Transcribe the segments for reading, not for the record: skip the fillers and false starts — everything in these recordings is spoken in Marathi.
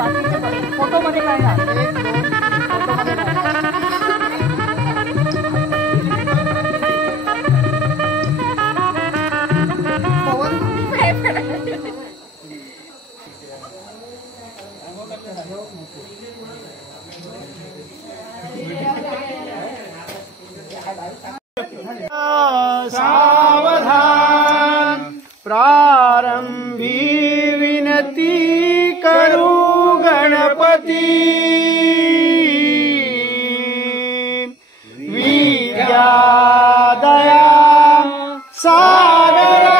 बाकीचे फोटो मध्ये काय ना फोटो मध्ये सावधान प्रारंभी विनती करू गणपती विद्या दया सागरा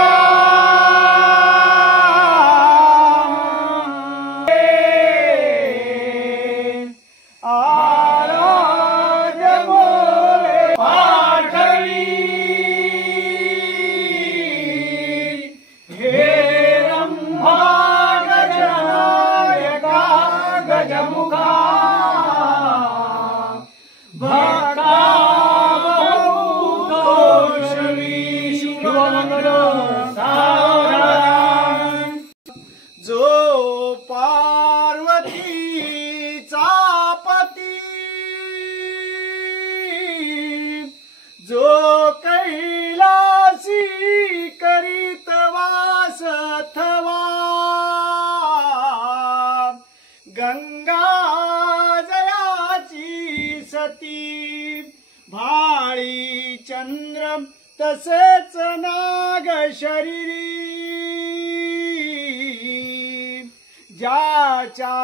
जो पार्वतीचा पती जो कैलासी करीत वास थवा गंगा जयाची सती भाळी चंद्र तसेच नाग शरीरी ज्याच्या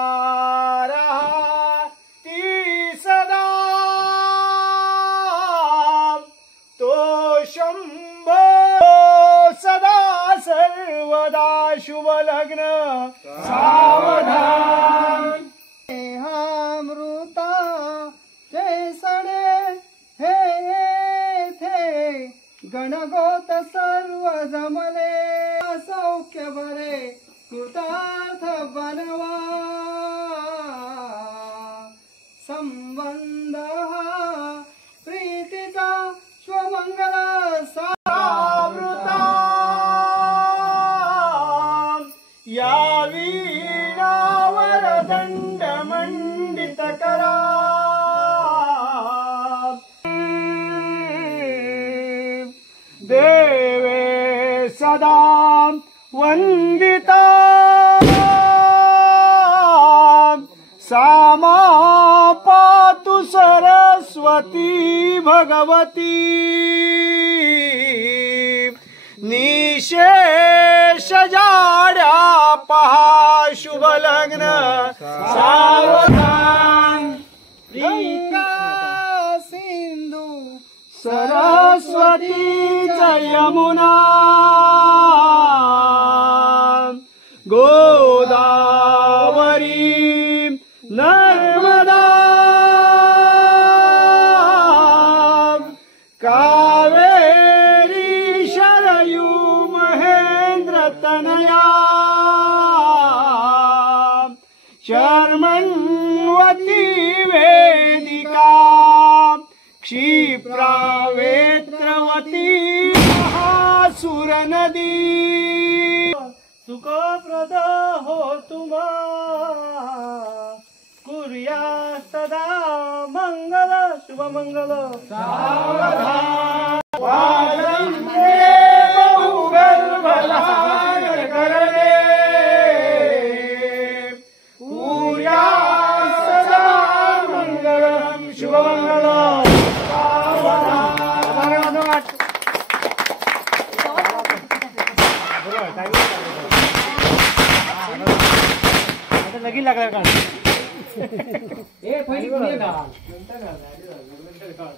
ती सदा तो शंभो सदा सर्वदा शुभ लग्न सावधान अमृता जैसडे हे थे गणगोत सर्व जमले सौख्य बरे कृतार्थ बनवा संबंध प्रीतीचा स्वमंगल सावृता या वीणावर दंड मंडित करा देवे सदा वंदिता सामा पातु सरस्वती भगवती निशेष जाड्या पहा शुभ लग्न सावधान सिंधू सरस्वती यमुना गोदावरी नर्मदा कावेरी शरयू महेंद्र तनया शर्मण्वती वेदिका क्षिप्रा वेत्रवती महासुर नदी सुखप्रद हो तुम्हा कुर्या सदा मंगल शुभ मंगल सावधान करणे कुर्या सदा मंगलम शुभ मंगल लगी लागला का ए पहिली पुढे का नंतर का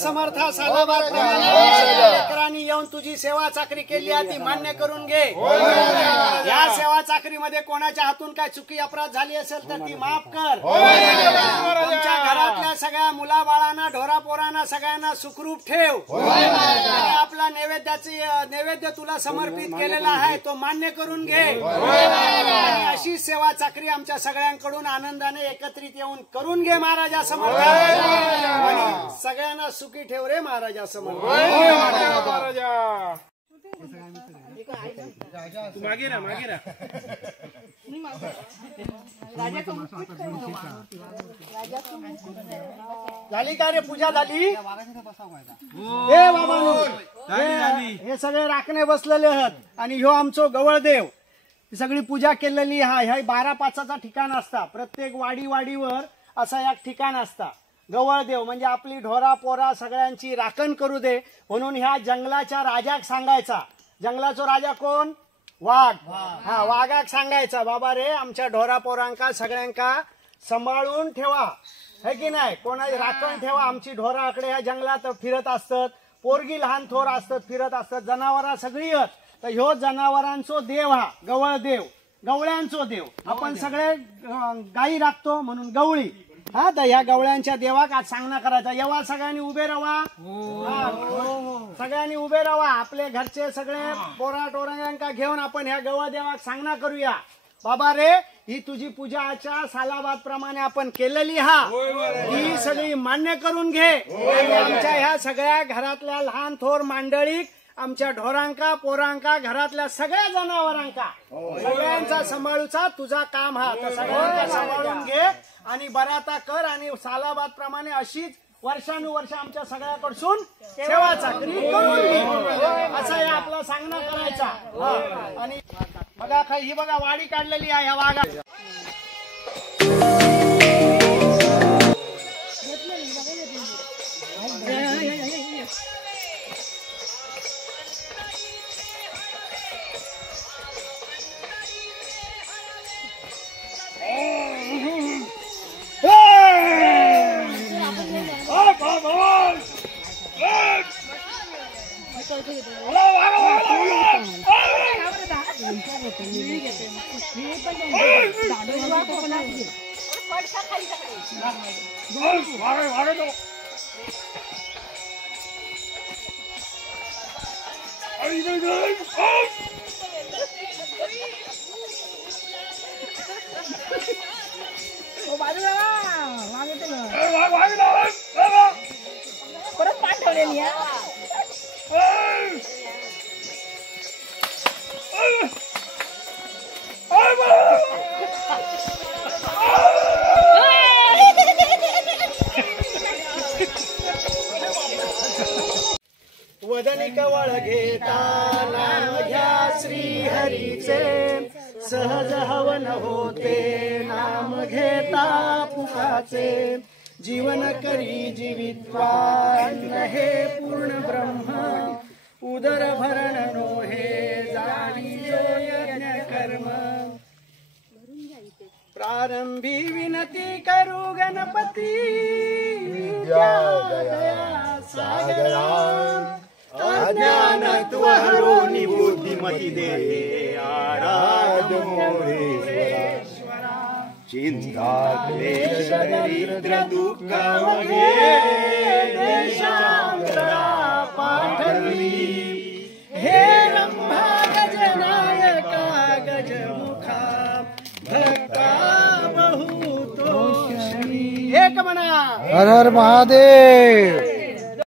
समर्था सालाबाद लेकरांनी येऊन तुझी सेवा चाकरी केली आहे ती मान्य करून घे। या सेवा चाकरीमध्ये कोणाच्या हातून काय चुकी अपराध झाली असेल तर ती माफ कर। तुमच्या घरातल्या सगळ्या मुलाबाळांना ढोरापोरांना सगळ्यांना सुखरूप ठेव आणि आपला नैवेद्य तुला समर्पित केलेला आहे तो मान्य करून घे आणि अशी सेवा चाकरी आमच्या सगळ्यांकडून आनंदाने एकत्रित येऊन करून घे महाराजा समर्थ। आणि सगळ्यांना सुखी ठेव रे महाराजा समर्थ। मागे ना झाली का रे पूजा झाली? हे बाबांनो हे सगळे राखणे बसलेले आहेत आणि ह्यो आमचो गवळदेव सगळी पूजा केलेली आहे। ह्या 12-5चा ठिकाण असता प्रत्येक वाडीवर असा एक ठिकाण असता। गवळदेव म्हणजे आपली ढोरा पोरा सगळ्यांची राखण करू दे म्हणून ह्या जंगलाच्या राजाक सांगायचा। जंगलाचा राजा कोण? वाघ। हा वाघाक सांगायचा बाबा रे आमच्या ढोरा पोरांका सगळ्यांका सांभाळून ठेवा है की नाही, कोणाची राखण ठेवा। आमची ढोराकडे ह्या जंगलात फिरत असतात, पोरगी लहान थोर असतात फिरत असतात, जनावरा सगळी आहेत। तर ह्यो जनावरांचो देव हा गवळदेव, गवळ्यांचो देव। आपण सगळे गायी राखतो म्हणून गवळी। हा तर ह्या गवळ्यांच्या देवाक आज सांगणं करायचा। येवा सगळ्यांनी उभे राहा, सगळ्यांनी उभे राहा। आपले घरचे सगळे पोरा टोरांका घेऊन आपण ह्या गवळ देवाक सांगणं करूया। बाबा रे ही तुझी पूजाच्या सालाबाद प्रमाणे आपण केलेली हा ही सगळी मान्य करून घे आणि आमच्या ह्या सगळ्या घरातल्या लहान थोर मांडळीक आमच्या ढोरांका पोरांका घरातल्या सगळ्या जनावरांका सगळ्यांचा सांभाळूचा तुझा काम हा। तर सगळ्यांका सांभाळून घे आणि बराता कर आणि सालाबाद प्रमाणे अशीच वर्षानुवर्ष आमच्या सगळ्याकडसून सेवा चाकरी करून घे असं हे आपलं सांगणं करायचा। आणि बघा ही बघा वाडी काढलेली आहे ह्या वाघा। परत पाठ ठेवलेली वदनी कवळ घेता नाम घ्या श्री हरीचे सहज हवन होते नाम घेता पुकाचे जीवन करी जीवित्वान हे पूर्ण ब्रह्म उदर भरण नो हे जाणी जो यज्ञ कर्म प्रारंभी विनती करू गणपती सागरा अज्ञान त्वहरोनी बुद्धिमती दे आराध मोरेश्वरा चिंता क्लेश दरिद्र दुःख वगे देशांतरा पाठवी हे रंभा गजनायका गजमुखा भक्ता बहुतोषणी एक म्हणा हर हर महादेव।